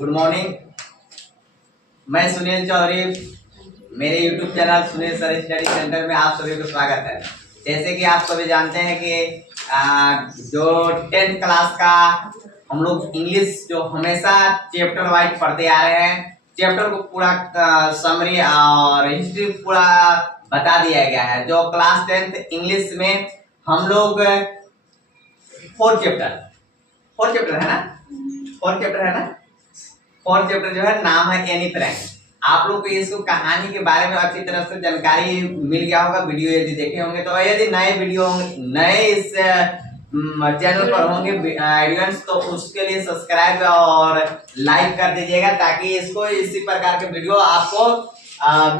Good morning. मैं सुनील चौधरी, मेरे YouTube channel Sunil sir study centre में आप सभी को स्वागत है। जैसे कि आप सभी जानते हैं कि जो 10th क्लास का हम लोग इंग्लिश जो हमेशा चैप्टर वाइज पढ़ते आ रहे हैं, चैप्टर को पूरा समरी और हिस्ट्री पूरा बता दिया गया है। जो क्लास 10th इंग्लिश में हम लोग 4 चैप्टर है ना, 4 चैप्टर जो है नाम है एनी फ्रैंक। आप लोग को इसको कहानी के बारे में अच्छी तरह से जानकारी मिल गया होगा, वीडियो यदि देखे होंगे। तो यदि नए वीडियो नए इस चैनल पर होंगे ऑडियंस, तो उसके लिए सब्सक्राइब और लाइक कर दीजिएगा, ताकि इसको इसी प्रकार के वीडियो आपको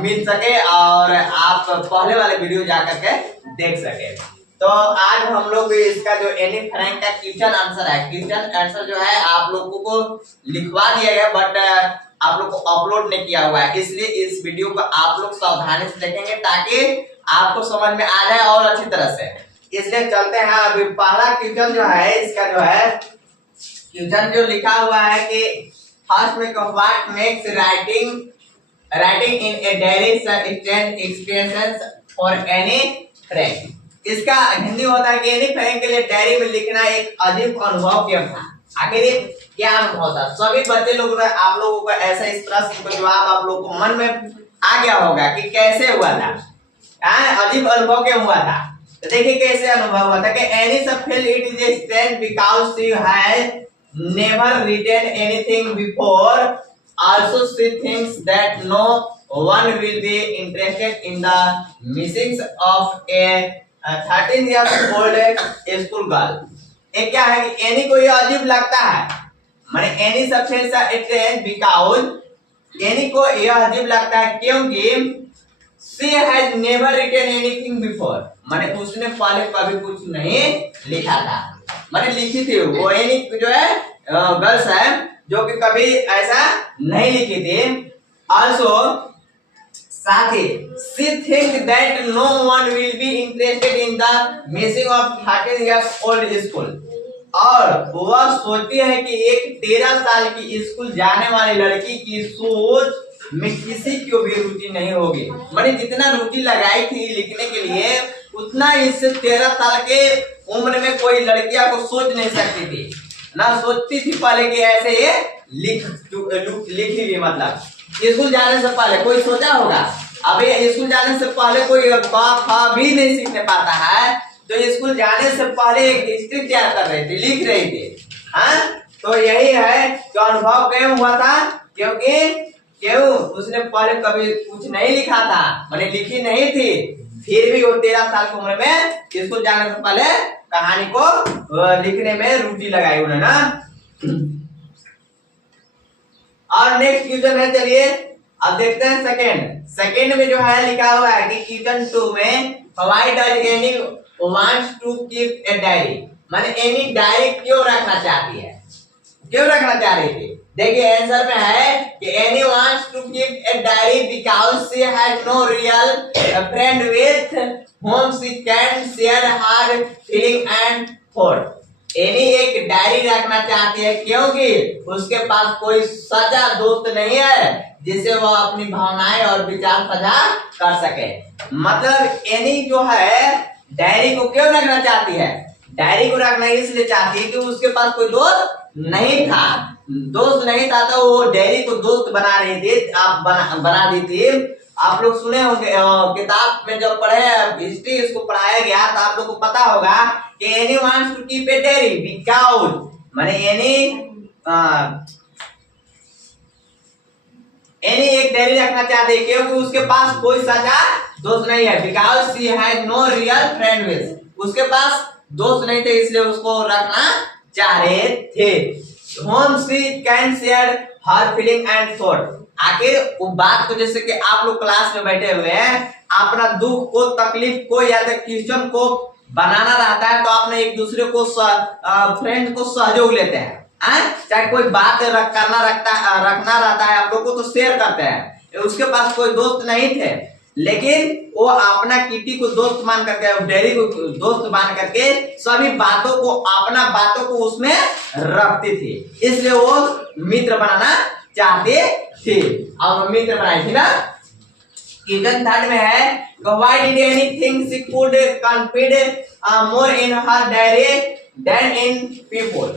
मिल सके और आप पहले वाले वीडियो जाकर के देख सके। तो आज हम लोग इसका जो एनी फ्रैंक का क्वेश्चन आंसर है, क्वेश्चन आंसर जो है आप लोगों को लिखवा दिया गया, बट आप लोग को अपलोड नहीं किया हुआ है, इसलिए इस वीडियो को आप लोग सावधानी से देखेंगे ताकि आपको समझ में आ जाए और अच्छी तरह से। इसलिए चलते हैं। अभी पहला क्वेश्चन जो है, इसका जो है क्वेश्चन जो लिखा हुआ है कि फर्स्ट में what makes writing in a diary stand experiences for Anne Frank. इसका हिंदी होता है कि एनी फ्रैंक के लिए डायरी में लिखना एक अजीब अनुभव क्यों था। आखिर क्या अनुभव था? सभी बच्चे लोग आप लोगों को ऐसा इस प्रश्न का जवाब आप लोगों को मन में आ गया होगा कि कैसे हुआ था, अजीब अनुभव क्यों हुआ था। तो देखिए कैसे अनुभव हुआ था कि एनी सब feel it is a strange because she has never written anything before, also she thinks that no one will be interested in the missings of a 13 years old school girl. एक क्या है कि any को ये अजीब लगता है, माने एनी सबसे स्ट्रेंज बिकॉज़ एनी को यह अजीब लगता है क्योंकि she has never written anything before, माने उसने पहले कभी कुछ नहीं लिखा था, माने लिखी थी वो एनी जो है गर्ल्स है जो कि कभी ऐसा नहीं लिखी थी। also साथ ही she think that no one will be interested in the missing of 13 years old school, और वह सोचती है कि एक 13 साल की स्कूल जाने वाली लड़की की सोच में किसी को भी रुचि नहीं होगी। मैंने जितना रुचि लगाई थी लिखने के लिए, उतना इस 13 साल के उम्र में कोई लड़कियां को सोच नहीं सकती थी, ना सोचती थी पहले कि ऐसे ये लिखी भी। मतलब स्कूल जाने से पहले कोई सोचा होगा? अभी स्कूल जाने से पहले कोई क भी नहीं सीखने पाता है, तो स्कूल जाने से पहले एक हिस्ट्री तैयार कर रहे थे, लिख रहे थे। हाँ, तो यही है कि अनुभव क्यों हुआ था, क्योंकि उसने पहले कभी कुछ नहीं लिखा था, मैंने लिखी नहीं थी, फिर भी वो 13 साल की उम्र में स्कूल जाने से पहले कहानी को लिखने में रुचि लगाई उन्होंने ना। और नेक्स्ट क्वेश्चन है, चलिए अब देखते हैं सेकंड में जो है लिखा हुआ है कि क्वेश्चन 2 में why does Anne wants to keep a diary, माने एनी डायरी क्यों रखना चाहती है, क्यों रखना चाह रही थी। देखिए आंसर में है कि Anne wants to keep a diary because she has no real friend with whom she can share her feeling and thought। Anne एक डायरी रखना चाहती है क्योंकि उसके पास कोई सच्चा दोस्त नहीं है जिसे वह अपनी भावनाएं और विचार साझा कर सके। मतलब एनी जो है डायरी को क्यों रखना चाहती है? डायरी को रखना इसलिए चाहती है कि उसके पास कोई दोस्त नहीं था, तो वो डायरी को दोस्त बना रही थी, बना दी थी। आप लोग सुने होंगे किताब में जब पढ़े हिस्ट्री इसको पढ़ाया गया, तो आप लोग को पता होगा कि Anne wants to keep a diary because, माने एनी एक डायरी रखना चाहते हैं क्योंकि उसके पास कोई सच्चा दोस्त नहीं है। Because she has no real friend with, उसके पास दोस्त नहीं थे इसलिए उसको रखना चाह रहे थे। whom she can share her feeling and thought। आखिर वो बात को, जैसे कि आप लोग क्लास में बैठे हुए हैं, अपना दुख को, तकलीफ को या क्वेश्चन को बनाना रहता है, तो आपने एक दूसरे को फ्रेंड को सहयोग लेते हैं। चाहे कोई बात रखना रहता है आप लोग को, तो शेयर करते हैं। उसके पास कोई दोस्त नहीं थे, लेकिन वो अपना किटी को दोस्त मान करके, डेयरी को दोस्त मान करके सभी बातों को, अपना बातों को उसमें रखती थी, इसलिए वो मित्र बनाना चाहते थे और मित्र बनाई थी ना। क्वेश्चन थर्ड में है, why did Annie think she could confide more in her diary than in people?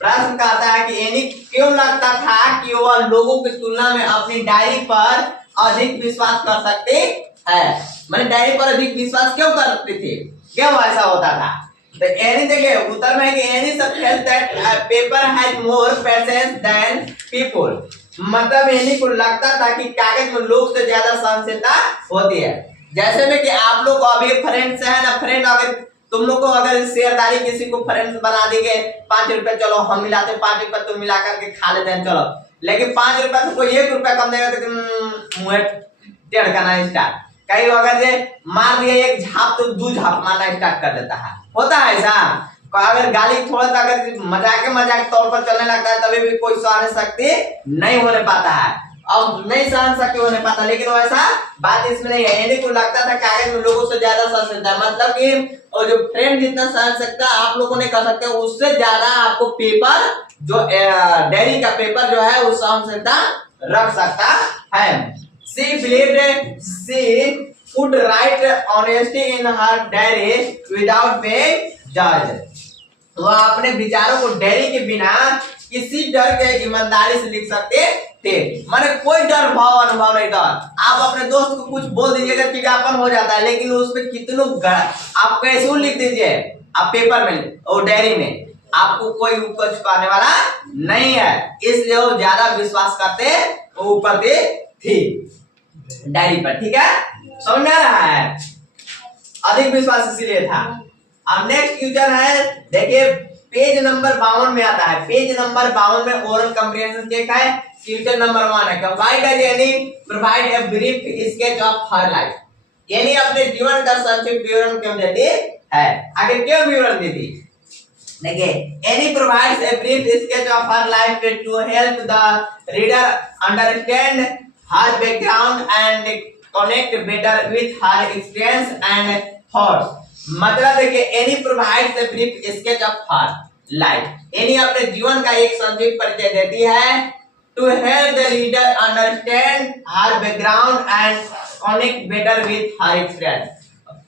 प्रश्न कहता है कि एनी क्यों लगता था कि वह लोगों की तुलना में अपनी डायरी पर अधिक विश्वास कर सकते हैं, मैंने डायरी पर अधिक विश्वास क्यों करती थी, क्यों ऐसा होता था? तो एनी देखिए उत्तर में है कि एनी सब felt that paper has more patience than people, मतलब एनी को लगता था कि कागज में लोग से ज्यादा सहनशीलता होती है। जैसे में कि आप लोग अभी फ्रेंड्स है ना, फ्रेंड अगर तुम लोग को अगर शेयरदारी किसी को फ्रेंड्स बना देंगे, 5 रुपए चलो हम मिलाते, 5 रुपए तुम मिला करके खा लेते हैं चलो, लेकिन 5 रुपए से कोई 1 रुपया कम देगा तो मुंह टेढ़ करना स्टार्ट, कहीं अगर ये मार दिया एक झाप तो 2 झाप मारना स्टार्ट कर देता है, होता है ऐसा। अगर गाली थोड़ा सा अगर मजाक तौर पर चलने लगता है तभी भी कोई सहन शक्ति नहीं होने पाता है, अब नहीं सहन शक्ति होने पाता, लेकिन वो ऐसा बात इसमें नहीं है। एनी को लगता था कागज में लोगों से ज्यादा सहनशीलता, मतलब कि और जो फ्रेंड जितना सहन सकता आप लोगों ने कर सकते, उससे ज्यादा आपको पेपर जो डायरी का पेपर जो है उस सहनशीलता रख सकता है। She believed she could write honesty in her diary without being judged. वह अपने विचारों को डायरी के बिना किसी डर के ईमानदारी से लिख सकते थे, माने कोई डर भाव अनुभव नहीं था। आप अपने दोस्त को कुछ बोल दीजिएगा विज्ञापन हो जाता है, लेकिन उसमें कितनों आप कैसे लिख दीजिए आप पेपर में और डायरी में, आपको कोई ऊपर छुपाने वाला नहीं है, इसलिए वो ज्यादा विश्वास करते ऊपर थी डायरी पर, ठीक है, समझ में आ रहा है, अधिक विश्वास इसीलिए था। अब नेक्स्ट क्वेश्चन है, देखिए पेज नंबर 52 में आता है, पेज नंबर 52 में ओरल कम्प्रिहेंशन देखा है, क्वेश्चन नंबर 1 है, why does any provide a brief sketch of her life, यानी अपने जीवन का संक्षिप्त विवरण क्यों देती है, आगे क्यों विवरण देती? देखिए Anne provides a brief sketch of her life to help the reader understand her background and connect better with her experience and thoughts, मतलब देखिए Anne provides a brief sketch of her life, Anne अपने जीवन का एक संक्षिप्त परिचय देती है, to help the reader understand her background and connect better with her experience,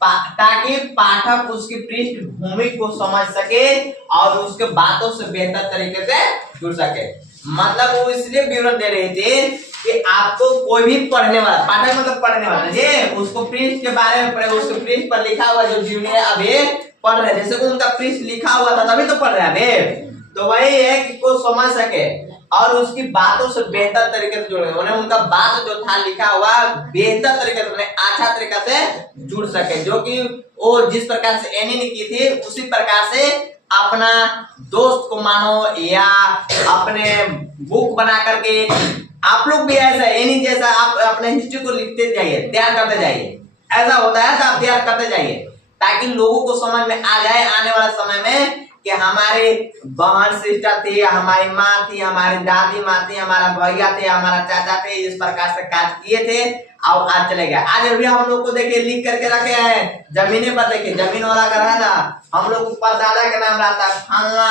ताकि पाठक उसकी पृष्ठभूमि को समझ सके और उसके बातों से बेहतर तरीके से जुड़ सके। मतलब वो इसलिए विवरण दे रही थी कि आपको कोई भी पढ़ने वाला, पाठक मतलब पढ़ने वाला जी, उसको पृष्ठ के बारे में पढ़े, उसके पृष्ठ पर लिखा हुआ जो जीवनी है अभी पढ़ रहे, जैसे कि उनका पृष्ठ लिखा हुआ था तभी तो पढ़ रहे हैं अभी, तो वही है कि को समझ सके और उसकी बातों से बेहतर तरीके से जुड़े, उन्हें उनका बात जो था लिखा हुआ बेहतर तरीके से, उन्हें अच्छा तरीका से जुड़ सके, जो कि वो जिस प्रकार से एनी ने की थी उसी प्रकार से अपना दोस्त को मानो या अपने बुक बना करके आप लोग भी ऐसा एनी जैसा आप अपने हिस्ट्री को लिखते जाइए, तैयार करते जाइए, ऐसा होता है तो आप तैयार करते जाइए ताकि लोगों को समझ में आ जाए आने वाला समय में कि हमारे बहन सिस्टर थी, हमारी माँ थी, हमारी दादी माँ थी, हमारा भैया थे, हमारा चाचा थे, इस प्रकार से काज किए थे और आज चले गए। आज अभी हम लोग को देखिए लिख करके रखे हैं जमीने पर, देखिए जमीन वाला घर है ना, हम लोग ऊपर दादा का नाम रहता है फलना,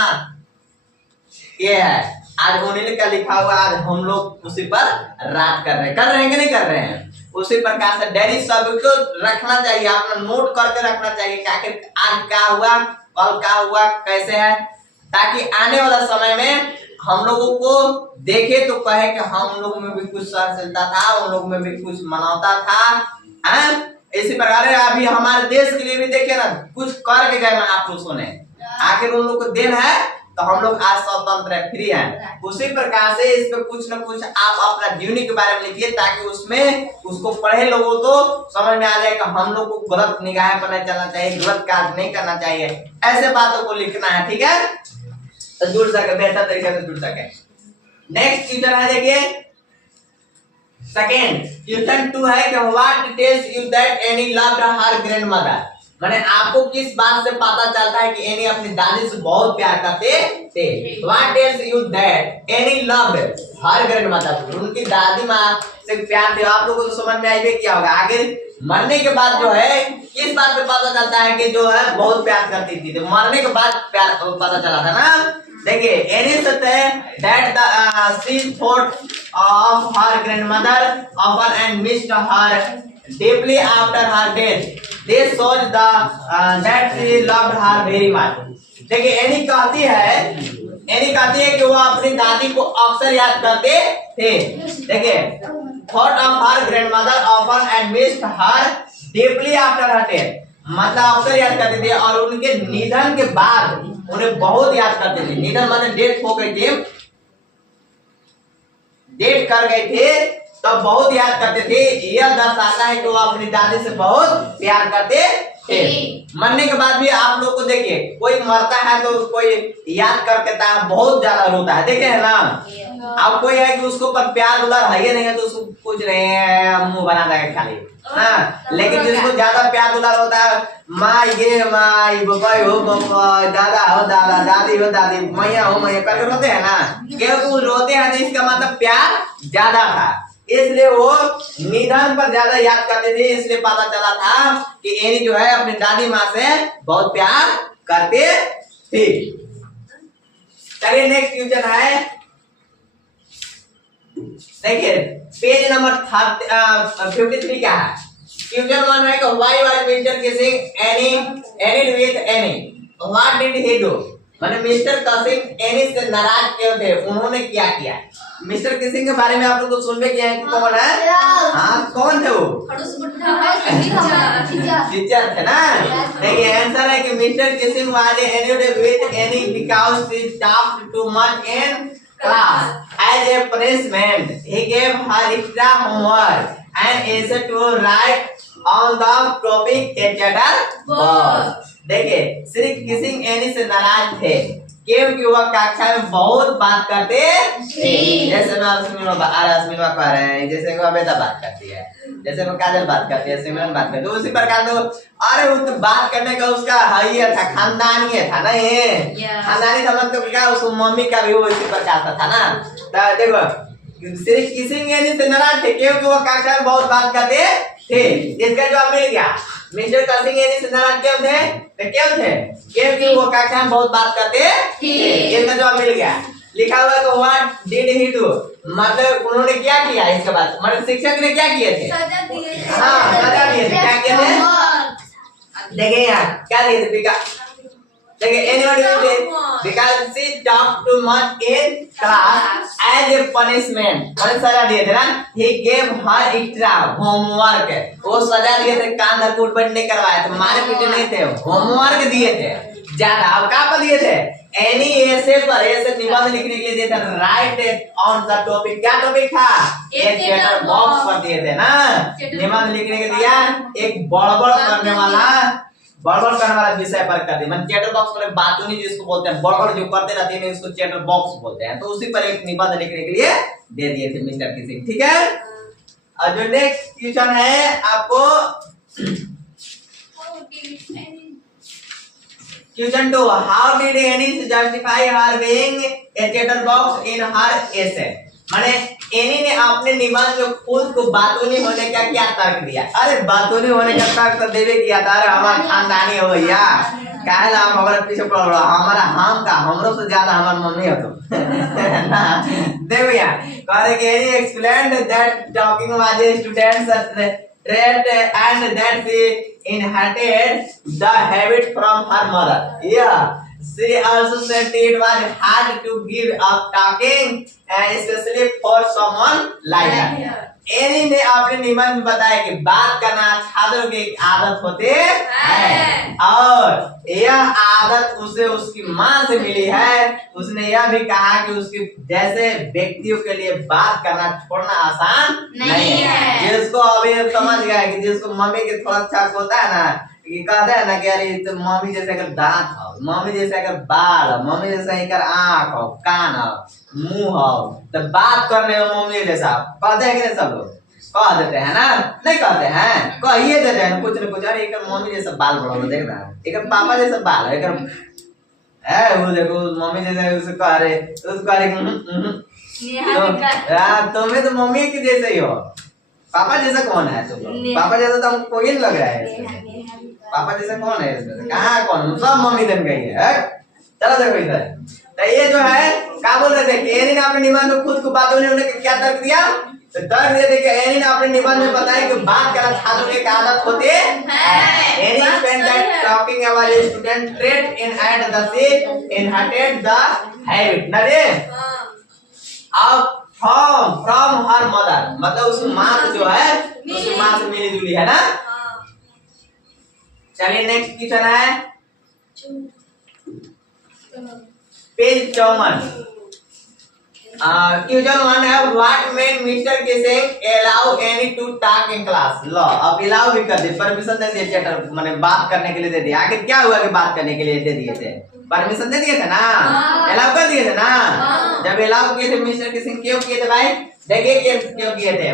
ये है आज उन्हीं का लिखा हुआ, आज हम लोग उसी पर रात कर रहे हैं कि नहीं कर रहे हैं। उसी प्रकार से डायरी सबको रखना चाहिए, अपना नोट करके रखना चाहिए कि आखिर आज क्या हुआ, कल क्या हुआ, कैसे है, ताकि आने वाला समय में हम लोगों को देखे तो कहे कि हम लोग में भी कुछ सहनशीलता था, उन लोग में भी कुछ मनाता था। इसी प्रकार अभी हमारे देश के लिए भी देखिए ना कुछ करके गए महापुरुषों ने, आखिर उन लोग को देन है तो हम लोग आज स्वतंत्र है, फ्री हैं। उसी प्रकार से इस पे कुछ न कुछ आप अपना जीवनी के बारे में लिखिए ताकि उसमें उसको पढ़े लोगों को समझ में आ जाए कि हम लोग को गलत निगाह पर नहीं चलना चाहिए, गलत कार्य नहीं करना चाहिए, ऐसे बातों को लिखना है, ठीक है, तो जुड़ सके, बेहतर तरीके से जुड़ सके। नेक्स्ट क्वेश्चन है देखिए सेकेंड, क्वेश्चन 2 है कि what tells you that any loved her grandmother, मैंने आपको किस बात से पता चलता है कि एनी अपनी दादी से बहुत प्यार करते थे? What tells you that any loved her grandmother? उनकी दादी माँ से प्यार थे। आप लोगों को तो समझ में आई क्या होगा? आगे मरने के बाद जो है किस बात पे पता चलता है कि जो है बहुत प्यार करती थी? तो मरने के बाद प्यार पता चला था ना। देखिए any said that she thought of her grandmother often and missed her deeply after her death. This shows that she loved her very much. देखिए एनी कहती है कि वो अपनी दादी को अक्सर याद करते थे। देखिए thought of her grandmother often and missed her deeply after her death, मतलब अक्सर याद करते थे और उनके निधन के बाद उन्हें बहुत याद करते थे। निधन मतलब डेथ हो गई थी, डेथ कर गए थे तब बहुत याद करते थे। यह दर्शाता है कि वो अपनी दादी से बहुत प्यार करते थे। मरने के बाद भी आप लोग को देखिए कोई मरता है तो कोई याद करके बहुत ज्यादा रोता है, देखे है ना। अब कोई है कि उसको पर प्यार दुलार है नहीं है तो उसको कुछ नहीं है, मुंह बना देगा खाली। हाँ, लेकिन जिसको ज्यादा प्यार दुलार होता है, माँ ये माँ, बपाई हो बपा, दादा हो दादा, दादी हो दादी, मैया हो मैया करके रोते हैं ना। क्योंकि रोते हैं तो इसका मतलब प्यार ज्यादा था, इसलिए वो निधन पर ज्यादा याद करते थे। इसलिए पता चला था कि एनी जो है अपनी दादी माँ से बहुत प्यार करते थे। चलिए नेक्स्ट क्वेश्चन है, देखिए पेज नंबर 53 क्या है? क्वेश्चन 1 है कि why was mister Keesing any with any? What did he do? माने मिस्टर किसिंग एनी से नाराज क्यों थे? उन्होंने क्या किया? मिस्टर किसिंग के बारे में आप लोग तो सुनबे किया है, कौन है? हाँ कौन थे वो? टीचर थे ना। देखिए आंसर है कि mister Keesing was any with any because she talked too much in class. As a punishment, he gave her extra homework and essay to write on the topic a chatterbox. देखिए सिर्फ kissing any से नाराज थे क्योंकि वह कक्षा में बहुत बात करते थे। जैसे मैं अस्मिना कह रहे हैं, जैसे वो बेटा बात करती है, जैसे वो काजल बात करती है, सिमरन बात करती है, तो उसी प्रकार तो अरे वो तो बात करने का उसका है था, खानदानी था ना। ये खानदानी था मतलब क्या, उसको मम्मी का भी वो इसी प्रकार का था ना। तो देखो सिर्फ किसिंग एनी से नाराज थे क्योंकि वो कक्षा में बहुत बात करते थे। इसका जवाब मिल गया। मिस्टर किसिंग एनी से नाराज क्यों थे? तो क्यों थे? क्योंकि वो कक्षा में बहुत बात करते थे। इसका जवाब मिल गया। लिखा हुआ है तो व्हाट डिड ही डू, मतलब उन्होंने क्या किया? इसके बाद मतलब शिक्षक ने क्या किए थे? सजा दिए थे। हाँ सजा दिए थे। क्या किए थे? देखिए यार क्या दिए थे? देखिए anybody because she talked too much in class as a punishment, सजा दिए थे ना। he gave her extra homework, वो सजा दिए थे, कान धर कूट बैठ नहीं करवाए थे, मारे पीटे नहीं थे, होमवर्क दिए थे ज्यादा। अब क्या पर दिए थे? एनी ऐसे पर ऐसे निबंध लिखने के लिए दिए थे, राइट ऑन द टॉपिक। क्या टॉपिक था? एक चैटर बॉक्स पर दिए थे ना, निबंध लिखने के दिया एक बड़बड़ करने वाला विषय पर कर दी। मतलब चैटर बॉक्स मतलब बातूनी जिसको बोलते हैं, बड़बड़ जो करते रहते हैं उसको चैटर बॉक्स बोलते हैं। तो उसी पर एक निबंध लिखने के लिए दे दिए थे मिस्टर किसिंग। ठीक है, और जो नेक्स्ट क्वेश्चन है आपको question 2, how did Annie justify her being a chatterbox in her essay? माने एनी ने अपने निबंध में खुद को बातूनी होने का क्या तर्क दिया? अरे बातूनी होने का तर्क तो देवे किया था, अरे हमारा खानदानी हो भैया, काहे ला हम हमारे पीछे पड़ रहा, हमारा हम का हमरो से ज्यादा हमार मम्मी हो तुम। देखो यार कह रहे कि any explained that talking was a students trait and that she inherited the habit from her mother. Yeah, she also said it was hard to give up talking, especially for someone like her. Any ने अपने निबंध में बताया कि बात करना छात्रों की एक आदत होती है और यह आदत उसे उसकी माँ से मिली है। उसने यह भी कहा कि उसके जैसे व्यक्तियों के लिए बात करना छोड़ना आसान नहीं है। जिसको अभी समझ गया कि जिसको मम्मी के थोड़ा शक होता है ना, कि कहते हैं ना कि अरे तो मम्मी जैसे अगर दांत हो, मम्मी जैसे अगर बाल हो, मम्मी जैसे अगर आँख हो, कान हो, मुंह हो, तो बात करने में मम्मी जैसा कहते हैं कि नहीं सब लोग? कह देते हैं ना, नहीं कहते हैं, कहिए देते हैं कुछ न कुछ। अरे एक मम्मी जैसा बाल बढ़ा देख रहा है, एक पापा जैसा बाल है, एक है वो देखो मम्मी जैसा, उसे कह रहे तो तुम्हें तो मम्मी के जैसे ही हो। पापा जैसा कौन है तुम लोग? पापा जैसा तो हमको कोई नहीं लग रहा है। पापा जैसा कौन है इसमें? कहाँ कौन? सब मम्मी बन गई है। चलो देखो इधर, तो ये जो है क्या बोल रहे थे कि एनी ने अपने निबंध में खुद को बातों ने क्या तर्क दिया? तो तर्क ये थे कि एनी ने अपने निबंध में बताया कि बात करना छात्रों की आदत होती है। Any spent that talking about a student trait in at the she inherited the habit। ना रे अब from her mother, मतलब उस माँ से जो है उसकी माँ से मिली जुली है ना। चलिए नेक्स्ट क्वेश्चन है पेज 54। क्वेश्चन 1 है what made mister Keating allow Annie to talk in class. लो अब अलाउ भी कर दे, परमिशन दे दिए चैटर, माने बात करने के लिए दे दिया। आखिर क्या हुआ कि बात करने के लिए दे दिए थे? परमिशन दे दिए थे ना, अलाउ कर दिए थे ना। जब अलाउ किए थे मिस्टर किसिंग, क्यों किए थे भाई? देखिए क्यों किए थे।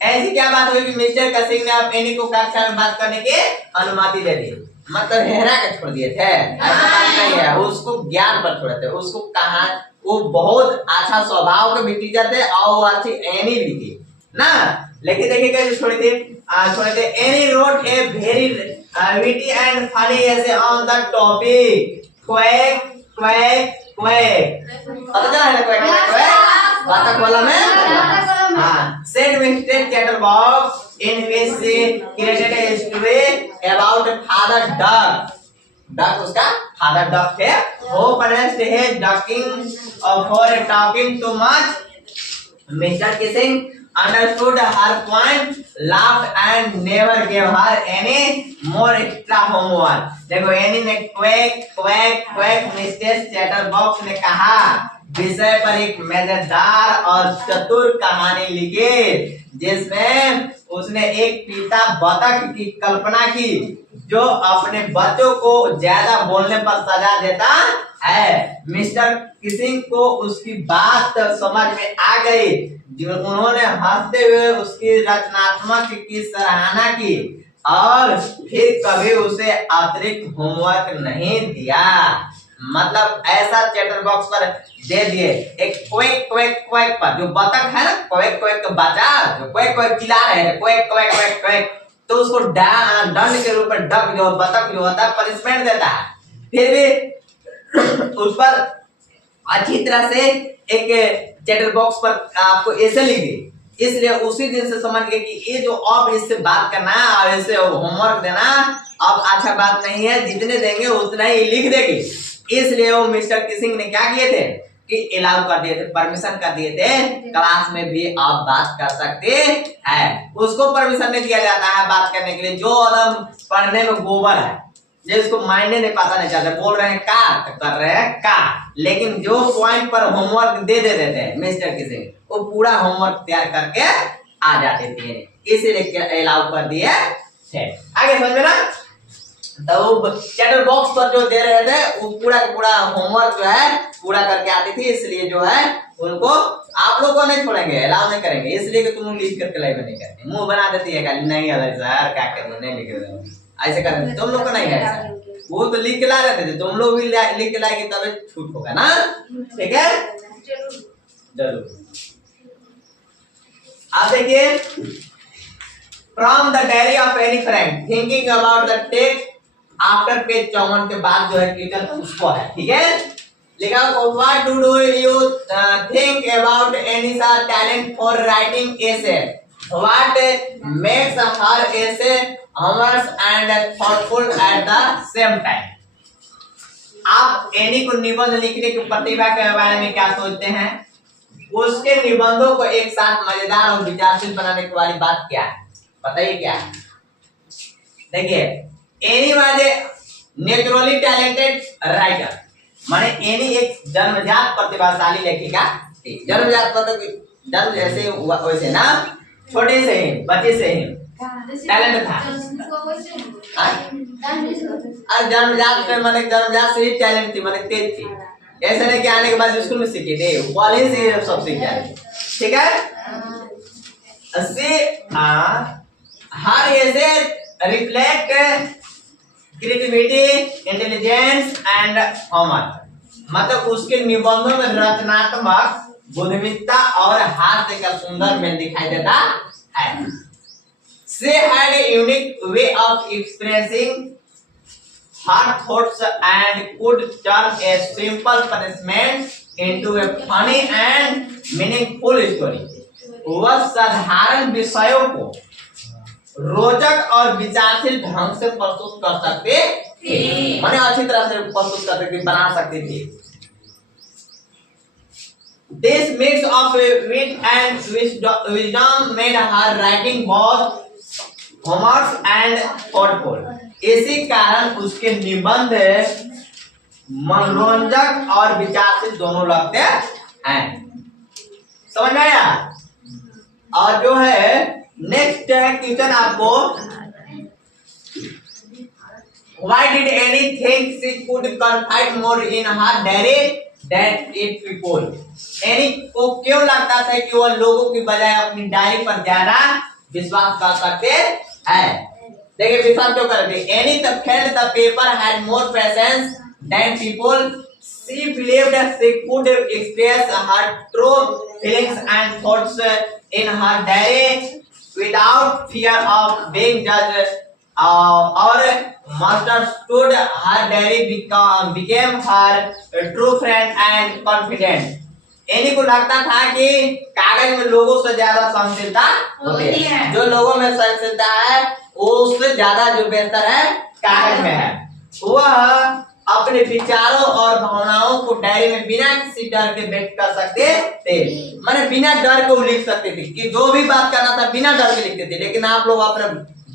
ऐसी क्या बात हुई कि मिस्टर किसिंग ने अब एनी को कक्षा में बात करने की अनुमति दे दी, मतलब हेरा के छोड़ दिए थे। ऐसा बात नहीं है, उसको ज्ञान पर छोड़े थे। उसको कहा वो बहुत अच्छा स्वभाव के भी टीचर थे और वो अच्छी एनी भी थी ना। लेकिन देखिए कैसे छोड़ी थी। Annie wrote a very witty and funny essay on the topic quack quack quack. पता चला है क्वैक क्वैक क्वैक बात बोला मैं। हाँ, said mister chatterbox in which she created a story about a father duck। duck उसका father duck थे, वो punished his ducking for talking too much। Mr. Kissing understood her point, laughed and never gave her any more extra homework। देखो any ने quack quack quack mister chatterbox ने कहा विषय पर एक मजेदार और चतुर कहानी लिखी, जिसमें उसने एक पिता बतख की कल्पना की जो अपने बच्चों को ज्यादा बोलने पर सजा देता है। मिस्टर किसिंग को उसकी बात समझ में आ गई, उन्होंने हंसते हुए उसकी रचनात्मक की सराहना की और फिर कभी उसे अतिरिक्त होमवर्क नहीं दिया। मतलब ऐसा चैटर बॉक्स पर दे दिए एक क्वैक क्वैक क्वैक पर, जो बतख है ना क्वैक क्वैक का बच्चा जो क्वैक क्वैक चिल्ला रहे हैं क्वैक क्वैक क्वैक क्वैक, तो उसको दंड के रूप में डक जो बतख जो होता है पनिशमेंट देता है। फिर भी उस पर अच्छी तरह से एक चैटर बॉक्स पर आपको ऐसे लिख दी, इसलिए उसी दिन से समझ गए कि ये जो अब इससे बात करना और इससे होमवर्क देना अब अच्छा बात नहीं है, जितने देंगे उतना ही लिख देगी। इसलिए वो मिस्टर किसिंग ने क्या किए थे कि अलाउ कर दिए थे, परमिशन कर दिए थे क्लास में भी आप बात कर सकते हैं। उसको परमिशन नहीं दिया जाता है बात करने के लिए जो आदम पढ़ने में गोबर है, जिसको मायने नहीं पता नहीं चलता, बोल रहे हैं का तो कर रहे हैं का, लेकिन जो पॉइंट पर होमवर्क दे देते थे मिस्टर किसिंग वो पूरा होमवर्क तैयार करके आ जाते थे, इसीलिए अलाउ कर दिए थे। आगे समझ में ना। तो वो चैटर बॉक्स पर जो दे रहे थे वो पूरा का पूरा होमवर्क जो है पूरा करके आती थी, इसलिए जो है उनको आप लोग को नहीं छोड़ेंगे, अलाउ नहीं करेंगे, इसलिए कि तुम लिख करके लाइव नहीं करते, मुंह बना देती है खाली नहीं अलग सर क्या करें नहीं लिख रहे ऐसे करते, तुम लोग को नहीं है ऐसा। वो तो लिख के ला रहे थे, तुम लोग भी लिख के लाएंगे तब छूट होगा ना। ठीक है जरूर। आप देखिए from the diary of any friend thinking about the text after page 54 के बाद जो है क्वेश्चन उसको है। ठीक है लिखा what do you think about Annie's talent for writing essay, what makes her essay humorous and thoughtful at the same time। आप एनी को निबंध लिखने की प्रतिभा के बारे में क्या सोचते हैं? उसके निबंधों को एक साथ मजेदार और विचारशील बनाने की वाली बात क्या है बताइए क्या है? देखिए any was a naturally talented writer, माने एनी एक जन्मजात प्रतिभाशाली लेखिका थी। जन्म जैसे वैसे ना छोटे से ही बच्चे से ही टैलेंट था, जन्मजात पे माने जन्मजात से ही टैलेंट थी, माने तेज थी, ऐसे नहीं कि आने के बाद स्कूल में सीखी थी, कॉलेज से सब सीख जाए। ठीक है से हर ऐसे reflect creativity, intelligence and humour, मतलब उसके निबंधों में रचनात्मक, बुद्धिमत्ता और हास्य का सुंदर मेल दिखाई देता है। She had a unique way of expressing her thoughts and could turn a simple punishment into a funny and meaningful story. वह साधारण विषयों को रोचक और विचारशील ढंग से प्रस्तुत कर सकते थे, माने अच्छी तरह से प्रस्तुत कर सकते, बना सकते थे। This mix of wit and wisdom made her writing both humorous and thoughtful. इसी कारण उसके निबंध मनोरंजक और विचारशील दोनों लगते हैं। समझ में आया? और जो है नेक्स्ट क्वेश्चन आपको, why did Annie think she could confide more in her diary than it people? Any को क्यों लगता था कि वह लोगों की बजाय अपनी डायरी पर ज्यादा विश्वास कर सकते हैं? देखिए विश्वास क्यों करते? Any felt the paper had more presence than people. She believed she could express her true feelings and thoughts in her diary without fear of being judged, or understood. Her diary became her true friend and confidant. Any को लगता था कि कागज में लोगों से ज्यादा सहनशीलता होती है, जो लोगों में सहनशीलता है वो उससे ज्यादा जो बेहतर है कागज में है। वह अपने विचारों और भावनाओं को डायरी में बिना किसी डर के व्यक्त कर सकते थे, माने बिना डर के लिख सकते थे कि जो भी बात करना था बिना डर के लिखते थे। लेकिन आप लोग अपने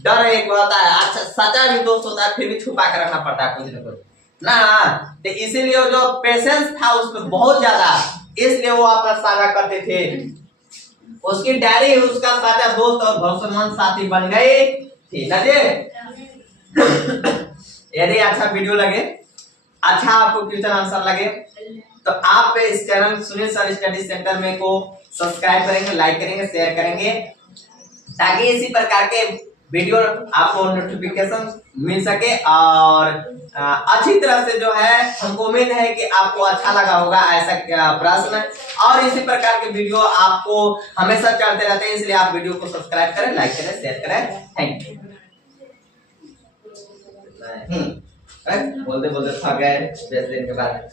डर एक होता है, अच्छा सच्चा भी दोस्त होता है, फिर भी छुपा कर रखना पड़ता है कुछ न कुछ ना, तो इसीलिए जो पेशेंस था उसमें बहुत ज्यादा, इसलिए वो अपना साझा करते थे। उसकी डायरी उसका साझा दोस्त और भरोसेमंद साथी बन गई थी। यदि अच्छा वीडियो लगे, अच्छा आपको क्वेश्चन आंसर लगे, तो आप इस channel Sunil sir study centre में को सब्सक्राइब करेंगे, लाइक करेंगे, शेयर करेंगे, ताकि इसी प्रकार के वीडियो आपको नोटिफिकेशन मिल सके। और अच्छी तरह से जो है हमको उम्मीद है कि आपको अच्छा लगा होगा ऐसा प्रश्न, और इसी प्रकार के वीडियो आपको हमेशा चलते रहते हैं, इसलिए आप वीडियो को सब्सक्राइब करें, लाइक करें, शेयर करें। Thank you. बोलते बोलते थक गए 10 दिन के बाद।